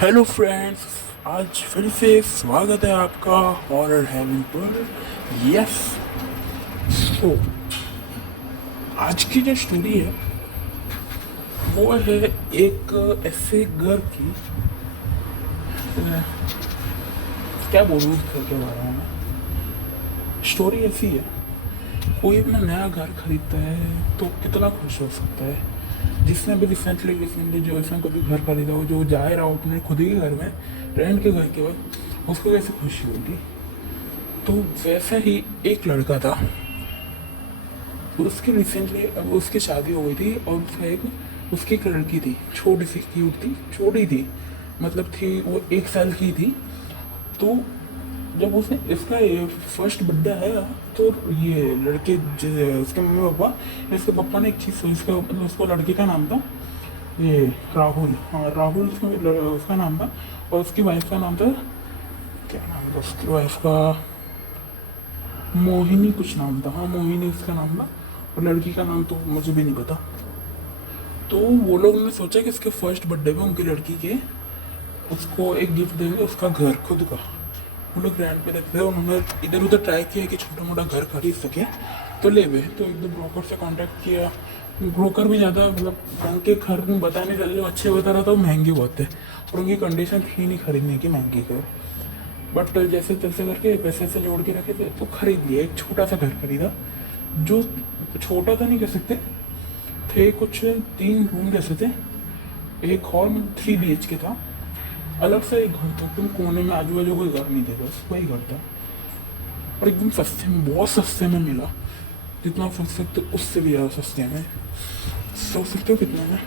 Hello friends, आज फिर से स्वागत है आपका हॉरर हेवन पर। यस। तो आज की जो स्टोरी है वो है एक ऐसे घर की। क्या बोलूँ इस घर के बारे में। स्टोरी ऐसी है, कोई अपना नया घर खरीदता है तो कितना खुश हो सकता है। जिसने भी रिसेंटली जो इसने कभी घर खरीदा हो, जो जा रहा हो अपने खुद ही घर में, रेंट के घर के बाद, उसको कैसे खुशी होगी। तो वैसा ही एक लड़का था, उसकी रिसेंटली अब उसकी शादी हो गई थी और उसकी एक लड़की थी, छोटी सी क्यूट थी, छोटी थी, मतलब थी वो 1 साल की थी। तो जब उसने इसका ये फर्स्ट बर्थडे आया तो ये लड़के उसके मम्मी पापा, इसके पापा ने एक चीज़, इसका मतलब उसको लड़के का नाम था ये राहुल। हाँ, राहुल उसका नाम था और उसकी वाइफ का नाम था, क्या नाम था उसकी वाइफ का, मोहिनी कुछ नाम था। हाँ, मोहिनी उसका नाम था और लड़की का नाम तो मुझे भी नहीं पता। तो वो लोग ने सोचा कि इसके फर्स्ट बर्थडे पे उनकी लड़की के उसको एक गिफ्ट देंगे, उसका घर खुद का। वो लोग रेंट पे रहते थे, उन्होंने इधर उधर ट्राई किया कि छोटा मोटा घर खरीद सके तो ले गए। तो एक दो ब्रोकर से कांटेक्ट किया। ब्रोकर भी ज़्यादा मतलब उनके घर में बता नहीं रहे, जो अच्छे बता रहा था वो महंगे बहुत थे और उनकी कंडीशन थी नहीं खरीदने की महंगी घर। बट जैसे तैसे करके पैसे से जोड़ के रखे थे तो खरीद लिया, एक छोटा सा घर खरीदा। जो छोटा था नहीं कह सकते, थे कुछ 3 रूम जैसे थे, एक हॉल में 3 BHK था। अलग से एक घर था एकदम कोने में, आजू बाजू कोई घर नहीं थे, बस वही घर था। और एकदम सस्ते में, बहुत सस्ते में मिला। जितना सोच सकते उससे भी ज़्यादा सस्ते में। सोच सकते हो कितने में,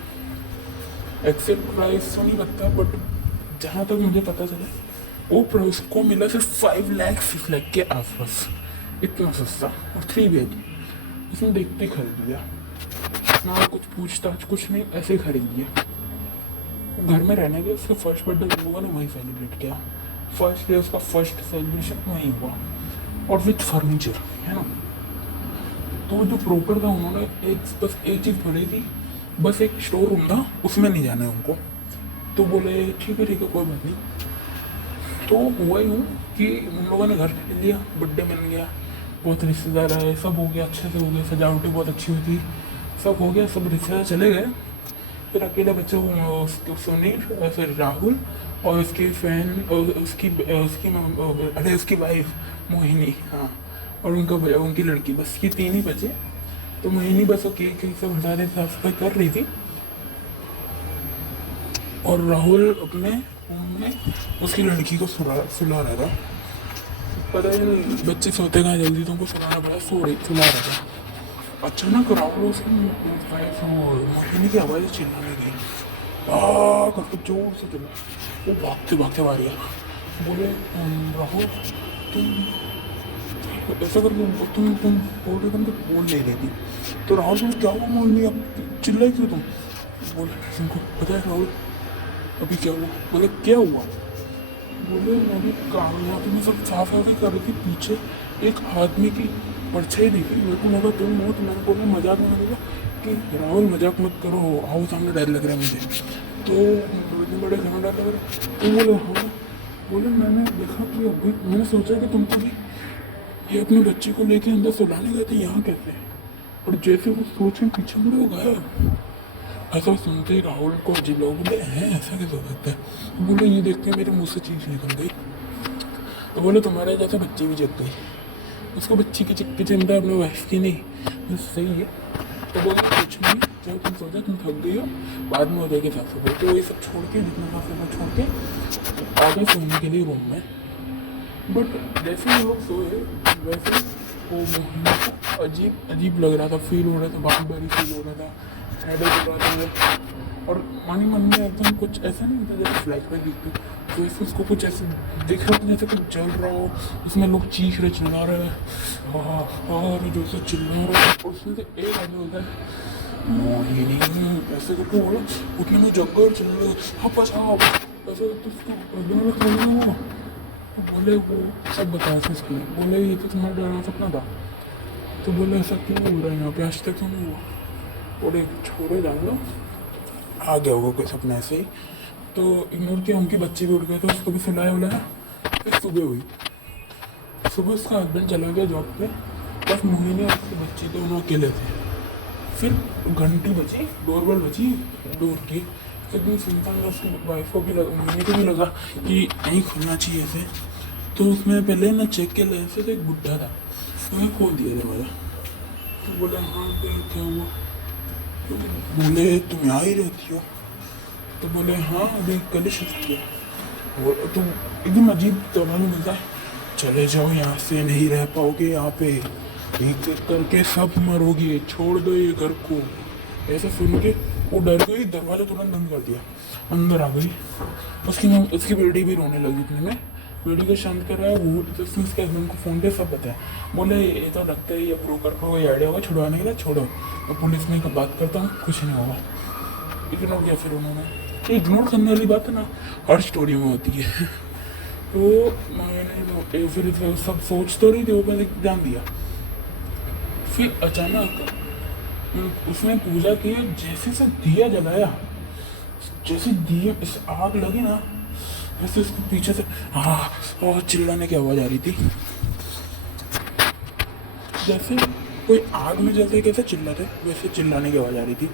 एक्सेप्ट प्राइस तो नहीं लगता, बट जहाँ तक मुझे पता चला वो प्राइस को मिला सिर्फ 5 लाख 6 लाख के आसपास। इतना सस्ता और 3 BHK। इसमें देखते ही खरीद लिया, ना कुछ पूछताछ कुछ नहीं, ऐसे ही खरीद लिया। घर में रहने के उसका फर्स्ट बर्थडे हम लोगों ने वहीं सेलिब्रेट किया। फर्स्ट डे उसका फर्स्ट सेलिब्रेशन वहीं हुआ और विथ फर्नीचर, है ना। तो जो ब्रोकर था उन्होंने बस एक चीज़ बोली थी, बस एक स्टोर रूम था उसमें नहीं जाना है उनको। तो बोले ठीक है कोई बात नहीं। तो हुआ यूँ कि उन लोगों ने घर खरीद लिया, बर्थडे बन गया, बहुत रिश्तेदार आए, सब हो गया, अच्छे से हो गया, सजावटें बहुत अच्छी हुई थी, सब हो गया, सब रिश्तेदार चले गए। फिर अकेले बच्चे सुनील, सॉरी राहुल, और उसकी फैन और उसकी वाइफ मोहिनी, हाँ, और उनकी लड़की, बस ये 3 ही बचे। तो मोहिनी बस वो केक सब हटा रही, साफ सफाई कर रही थी और राहुल अपने रूम में उसकी लड़की को सुला रहा था। पता ही नहीं बच्चे सोते कहाँ जल्दी, तो उनको सुलाना पड़ा, सुला रहा था। अचानक राहुल उसकी मोहिनी की आवाज़ चिल्लाने लगी, करके जोर से चिल्ला। वो भागते भागते बाहर गया। बोले राहुल तुम ऐसा करके तुम बोल रहे तुम तो बोल नहीं रही थी। तो राहुल तुम क्या हुआ मोहिनी, अब चिल्लाई क्यों तुम। बोले तुमको पता है राहुल अभी क्या हुआ। बोले क्या हुआ। बोले मैं भी काम यहाँ पे मैं सब साफ सफाई कर रही थी, पीछे एक आदमी की परछाई दिखी, मेरे को लगा तुम हो। तो मैंने बोला मजाक में लगा कि राहुल मजाक मत करो, आओ सामने, डर लग रहा है मुझे। तो इतने बड़े घर में डर लग रहा है। तो बोले हाँ। बोले मैंने देखा कि अभी मैंने सोचा कि तुम कभी ये अपने बच्चे को लेके अंदर सुलाने गए थे, यहाँ कैसे। और जैसे वो सोच में पीछे मुड़े हो गया। ऐसा सुनते ही राहुल को अजीब लोग बोले हैं ऐसा कैसे हो सकता है। बोले ये देख के मेरे मुंह से चीज़ निकल गई। तो बोले तुम्हारे जैसे बच्ची भी जग गई। उसको बच्ची की चिंता अपनी वाइफ की नहीं, बस सही है। तो बोले कुछ नहीं, जब तुम सोचा तुम थक गई हो, बाद में हो जाएगी साफ सफाई। तो ये सब छोड़ के, जितना साफ सफाई छोड़ के आ गए सोने के लिए रूम में। बट जैसे ही लोग सोए वैसे वो मोहिनी को अजीब अजीब लग रहा था, फील हो रहा था, बारी बारी फील हो रहा था, हेडेक हो रहा था। और मन में एकदम कुछ ऐसा नहीं होता जैसे फ्लैश बैक दिखते, तो इससे उसको कुछ ऐसे दिख रहा था जैसे कुछ जल रहा हो, उसमें लोग चीख रहे चिल्ला रहे, और जो से चिल्ला रहे। और उसमें से एक आदमी होता है मोहिनी, ऐसे करके बोला, उठने में जगह चिल्ला रहे, हाँ बचाओ ऐसे। तो उसको बोले वो सब बताया था इसके। बोले ये तो तुम्हारा डरावना सपना था। तो बोले ऐसा क्यों हो रहा है यहाँ पे, आज तक क्यों नहीं हुआ। बोले छोड़ो जान लो, आ गया होगा कोई सपना ऐसे ही। तो इग्नोर किया, उनके बच्चे भी उठ गए, तो उसको भी सुलाया उलाया। फिर सुबह हुई, सुबह उसका हस्बैंड चला गया जॉब पे, बस मोहिनी और उसके बच्चे दोनों अकेले थे। फिर घंटी बजी, डोरबेल बजी डोर की, तो एकदम सुनसान था। उसकी वाइफ को भी लगा, मोहिनी को भी लगा कि नहीं खुलना चाहिए ऐसे। तो उसमें पहले ना चेक के लिए ऐसे तो एक बुढ़ा था, तो मैं खोल दिया दरवाज़ा। तो बोला हाँ क्या हुआ? तो बोले तुम यहाँ ही रहती हो? तो बोले हाँ अभी कल ही शिफ्ट किया। वो तुम एकदम अजीब तौर में मिलता है, चले जाओ यहाँ से, नहीं रह पाओगे यहाँ पे, एक एक करके सब मरोगे, छोड़ दो ये घर को। ऐसे सुन के वो डर गई, दरवाजा तुरंत बंद कर दिया, अंदर आ गई। उसकी बेटी भी रोने लगी इतने में। बेटी को शांत कर रहा है वो, तो उसने उसके हस्बैंड को फ़ोन पे सब बताया। बोले ये तो लगता है ये ब्रोकर को कोई आइडिया होगा छुड़वाने के लिए, छोड़ो तो पुलिस में बात करता हूँ, कुछ नहीं होगा। इग्नोर किया फिर उन्होंने। इग्नोर करने वाली बात है ना, हर स्टोरी में होती है। तो मैंने फिर सब सोच तो रही थी, वो मैंने ध्यान दिया। फिर अचानक उसने पूजा की, जैसे से दिया जलाया, जैसे दिया इस आग लगी ना, वैसे उसके पीछे से और चिल्लाने की आवाज़ आ रही थी, जैसे कोई आग में जलते कैसे चिल्लाते वैसे चिल्लाने की आवाज़ आ रही थी।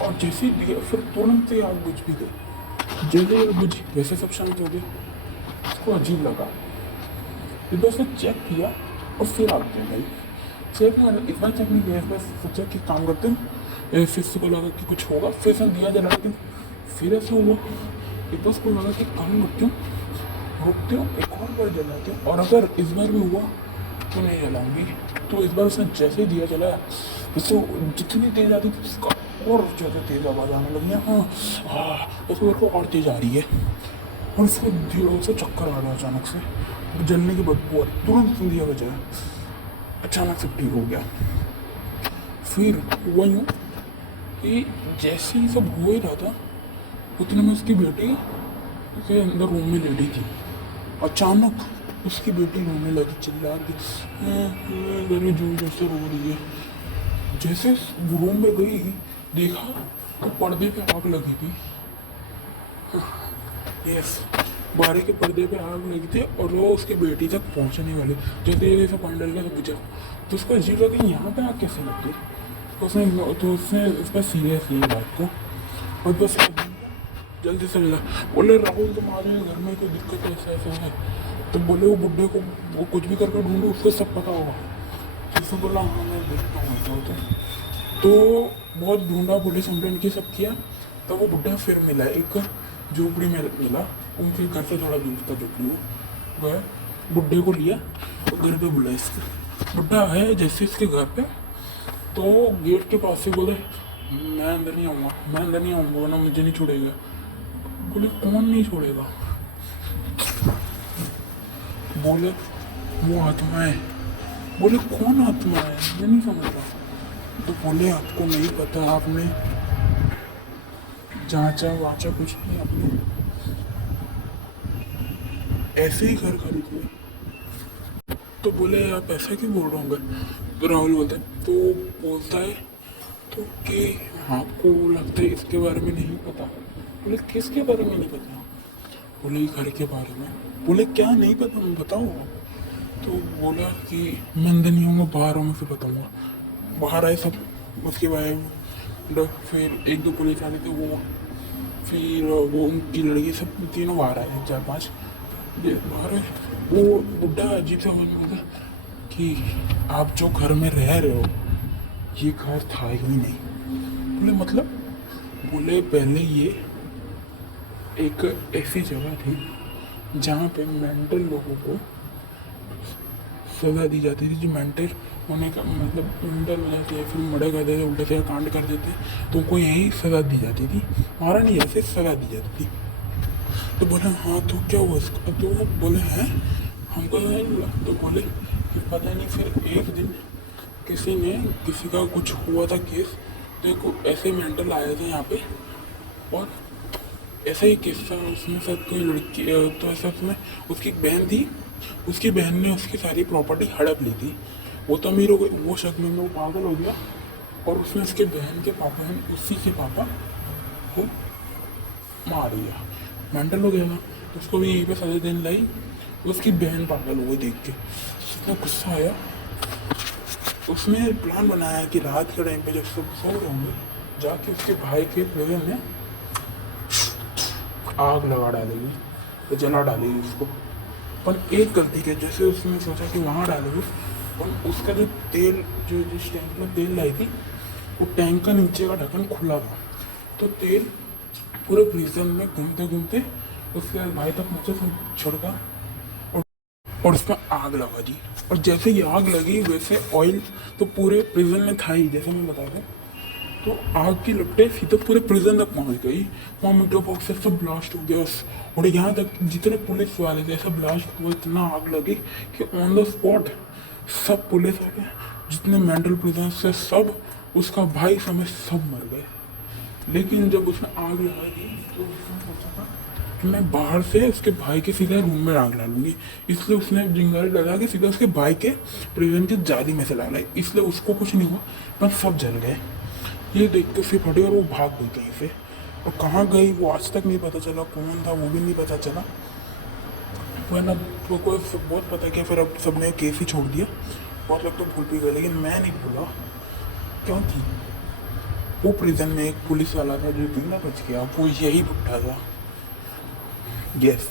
और जैसे दिया फिर तुरंत से आग बुझ भी गई, जैसे ही बुझी वैसे सब शांत हो गए। उसको अजीब लगा, इधर से चेक किया और फिर आग जल गई। चेक में इतना चेक नहीं किया, बस सोचा कि काम करते हैं। फिर उसको लगा कि कुछ होगा, फिर से दिया जला के फिर ऐसा हुआ। एक उसको लगा कि काम करती हूँ, रुकती हूँ, एक और बार जलाती हूँ, और अगर इस बार भी हुआ तो नहीं जलाऊंगी। तो इस बार उसने जैसे ही दिया जलाया, उससे जितनी तेज आती थी उसका और ज़्यादा तेज आवाज़ आने लगी है। हाँ उसको मेरे को और तेज आ रही है, और उसको धीरे से चक्कर आ गया अचानक से, जलने की बदबू आ रही, तुरंत दिया बजाया, अचानक से ठीक हो गया। फिर हुआ यूँ कि जैसे ही सब हो ही रहा था, उतने में उसकी बेटी के अंदर रूम में लेटी थी। अचानक उसकी बेटी रोने लगी, चिल्ला के मेरे जोर जोर से रो रही है। जैसे रूम में गई, देखा तो पर्दे पे आग लगी थी। यस, बारी के पर्दे पे आग लगी थी, और वो उसकी बेटी तक पहुंचने वाली। जैसे जैसे पानी डल गया तो बुझा, तो उसको अजीब लगा कि यहाँ पे आग कैसे लग गई। तो उसने उस पर सीरियस लिया बात को, और बस जल्दी से मिला। बोले राहुल तुम आ जाए, घर में कोई दिक्कत ऐसा ऐसा है। तो बोले वो बुढ़े को वो कुछ भी करके ढूंढो, उसको सब पता होगा। तो उसने बोला हाँ मैं देखता हूँ ऐसा होता है। तो बहुत ढूंढा, पुलिस कंप्लेंट की, सब किया। तो वो बुढ़ा फिर मिला, एक झोपड़ी में मिला, उनके घर से थोड़ा दूर था झोपड़ी। वो गया, बुढ़े को लिया और घर पे बुलाया इसको। बुढ़ा है जैसे इसके घर पे, तो गेट के पास से बोले मैं अंदर नहीं आऊँगा, मैं अंदर नहीं आऊँगा ना, मुझे नहीं छोड़ेगा। बोले कौन नहीं छोड़ेगा? बोले वो आत्मा है। बोले कौन आत्मा है, मैं नहीं समझ रहा। तो बोले आपको नहीं पता, आपने जांचा वाचा कुछ नहीं, आपने ऐसे ही घर खरीद लिया। तो बोले आप ऐसा क्यों बोल रहे होंगे? तो राहुल बोलता है, तो बोलता है तो कि आपको लगता है इसके बारे में नहीं पता। बोले किसके बारे में नहीं पता? बोले घर के बारे में। बोले क्या नहीं पता, मैं बताओ। तो बोला कि मैं अंदर नहीं हूँ, बाहर हूँ, मैं फिर बताऊँगा। बाहर आए सब, उसके बाद फिर एक दो पुलिस वाले थे वो, फिर वो उनकी लड़की, सब तीनों बाहर आए, 4-5 बाहर आए। वो बुढ़ा अजीब सा बोलता कि आप जो घर में रह रहे हो ये घर था ही नहीं। बोले मतलब? बोले पहले ये एक ऐसी जगह थी जहाँ पे मेंटल लोगों को सजा दी जाती थी, जो मेंटल होने का मतलब मेंटल हो जाते हैं, फिर मर्डर कर देते, उल्टे से कांड कर देते, तो उनको यही सजा दी जाती थी। मारा नहीं, ऐसे सजा दी जाती थी। तो बोले हाँ तो क्या हुआ इसका? तो बोले हैं हमको नहीं मिला। तो बोले फिर पता नहीं, फिर एक दिन किसी का कुछ हुआ था केस, तो एक ऐसे मेंटल आए थे यहाँ पे, और ऐसा ही किस्सा, उसमें शायद कोई लड़की, तो ऐसा उसमें उसकी एक बहन थी, उसकी बहन ने उसकी सारी प्रॉपर्टी हड़प ली थी। वो तो अमीर हो गई, वो शक में वो पागल हो गया, और उसने उसके बहन के पापा हैं, उसी के पापा को मार दिया। मेंटल हो गया ना, तो उसको भी यहीं पे सजा देने लाई। उसकी बहन पागल हो गई देख के, इतना गुस्सा आया। उसने प्लान बनाया कि रात के टाइम पे जब सब सो रहे होंगे, जाके उसके भाई के प्लेयर में आग लगा डालेगी, तो जला डालेगी उसको। पर एक गलती के, जैसे उसने सोचा कि वहाँ डालेगी, और उसका जो तेल, जो जिस टैंक में तेल लाई थी, वो टैंक का नीचे का ढक्कन खुला था, तो तेल पूरे प्रिजन में घूमते घूमते उसके भाई तक मुझे छिड़का और उसमें आग लगा दी। और जैसे ही आग लगी वैसे ऑयल तो पूरे प्रिजन में था ही, जैसे मैं बता दूँ, तो आग की लपटें सीधे पूरे प्रिजन तक पहुंच गई। वहाँ मीटर बॉक्स से सब ब्लास्ट हो गया, और यहाँ तक जितने पुलिस वाले थे सब ब्लास्ट हुए। इतना आग लगी कि ऑन द स्पॉट सब पुलिस वाले, जितने मेंटल प्रिजन से सब, उसका भाई समेत सब मर गए। लेकिन जब उसने आग लगा दी तो उसने सोचा था कि मैं बाहर से उसके भाई के सीधा रूम में आग डालूंगी, इसलिए उसने जिंगारी लगा के सीधा उसके भाई के प्रिजन की जाली में से डाला, इसलिए उसको कुछ नहीं हुआ, पर सब जल गए। ये देख के उसकी फटी और वो भाग गई कहीं से, और कहाँ गई वो आज तक नहीं पता चला, कौन था वो भी नहीं पता चला। वरना तो को बहुत पता कि फिर अब सबने केस ही छोड़ दिया, बहुत लोग तो भूल भी गए, लेकिन मैं नहीं भूला। क्योंकि वो प्रिजन में एक पुलिस वाला था जो जिंदा बच गया, वो यही बुढ़ा था। यस,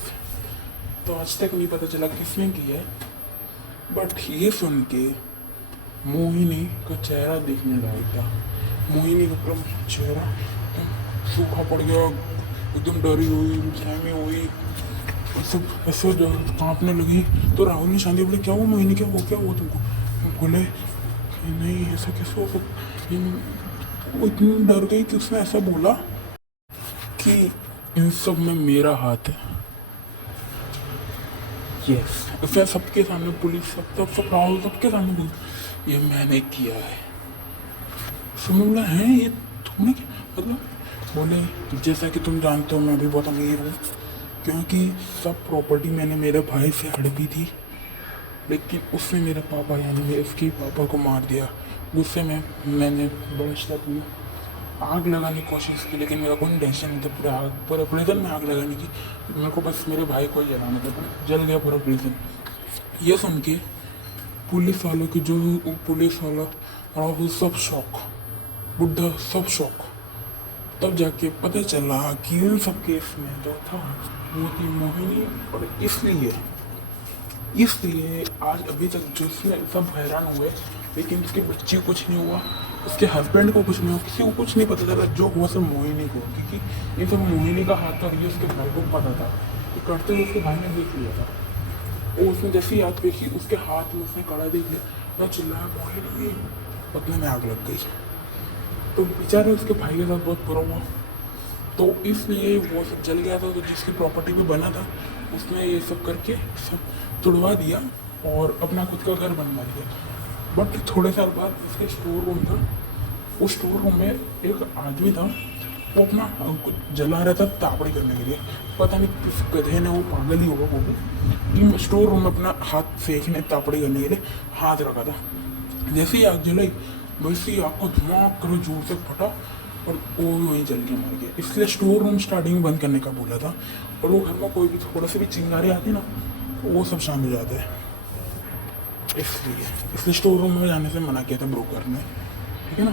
तो आज तक नहीं पता चला किसने किया है। बट ये सुन के मोहिनी का चेहरा देखने लायक था। मोहिनी का पूरा चेहरा एकदम सूखा पड़ गया, एकदम डरी हुई, सहमी हुई, सब ऐसे कांपने लगी। तो राहुल ने शांति बोले, क्या हुआ मोहिनी, क्या हुआ तुमको? बोले नहीं ऐसा कैसे हो सकता। वो इतनी डर गई कि उसने ऐसा बोला कि इन सब में मेरा हाथ है। यस, उसने सबके सामने, पुलिस सब राहुल सबके सामने बोल, ये मैंने किया है। सुनो बोला, है ये तुमने क्या, मतलब बोले जैसा कि तुम जानते हो मैं भी बहुत अमीर हूँ, क्योंकि सब प्रॉपर्टी मैंने मेरे भाई से हड़पी थी, लेकिन उसने मेरे पापा यानी मेरे उसके पापा को मार दिया। गुस्से में मैंने बड़ा स्टेप लिया, आग लगाने की कोशिश की, लेकिन मेरा कोई इंटेंशन नहीं था पूरा प्रिजन में आग लगाने की। मेरे को बस मेरे भाई को ही जलाना था, जल गया पूरा प्रिजन। ये सुन के पुलिस वालों की, जो पुलिस वाला राहुल, सब शौक, बुढ़ा सब शौक। तब जाके पता चला कि इन सब केस में जो था वो थी मोहिनी, और इसलिए आज अभी तक जो उसने सब हैरान हुए, लेकिन उसके बच्चे को कुछ नहीं हुआ, उसके हस्बैंड को कुछ नहीं हुआ, किसी को कुछ नहीं पता चला। जो हुआ सब मोहिनी को, क्योंकि ये सब मोहिनी का हाथ था, और ये उसके भाई को पता था। तो करते हुए उसके भाई ने देख लिया था, वो उसने जैसी याद देखी उसके हाथ में उसने कड़ा देख लिया, मैं चिल्लाया मोहिनी, उतने में आग लग गई। तो बेचारे उसके भाई के साथ बहुत बुरा हुआ, तो इसलिए वो सब जल गया था। तो जिसकी प्रॉपर्टी पे बना था उसने ये सब करके सब तुड़वा दिया और अपना खुद का घर बनवा दिया। बट थोड़े साल बाद उसके स्टोर रूम था, उस स्टोर रूम में एक आदमी था, वो अपना जला रहा था तापड़ी करने के लिए। पता नहीं किस गधे ने, वो पागल ही होगा वो भी, कि स्टोर रूम में अपना हाथ सेकने तापड़ी करने के लिए हाथ रखा था। जैसे ही आग जलाई वैसे ही आग को धुआं करो जोर से फटा, और वो वहीं जल के मर गया। इसलिए स्टोर रूम स्टार्टिंग में बंद करने का बोला था, और वो घर में कोई भी थोड़ा सी भी चिंगारी आती ना, वो सब शामिल हो जाते हैं। इसलिए स्टोर रूम में जाने से मना किया था ब्रोकर ने, ठीक है ना।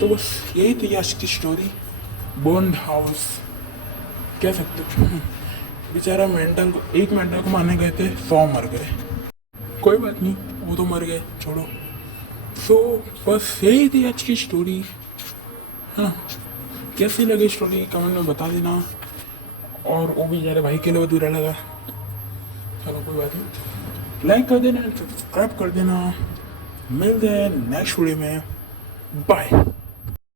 तो बस यही थी आज की स्टोरी, बर्न्ड हाउस कह सकते हो। बेचारा मेंटल को, एक मेंटल को मारने गए थे, 100 मर गए। कोई बात नहीं, वो तो मर गए, छोड़ो। सो बस यही थी आज की स्टोरी। हाँ, कैसी लगी स्टोरी कमेंट में बता देना, और वो भी मेरे भाई के लिए अधूरा लगा। चलो कोई बात नहीं, लाइक कर देना, सब्सक्राइब कर देना। मिलते हैं नेक्स्ट वीडियो में, बाय।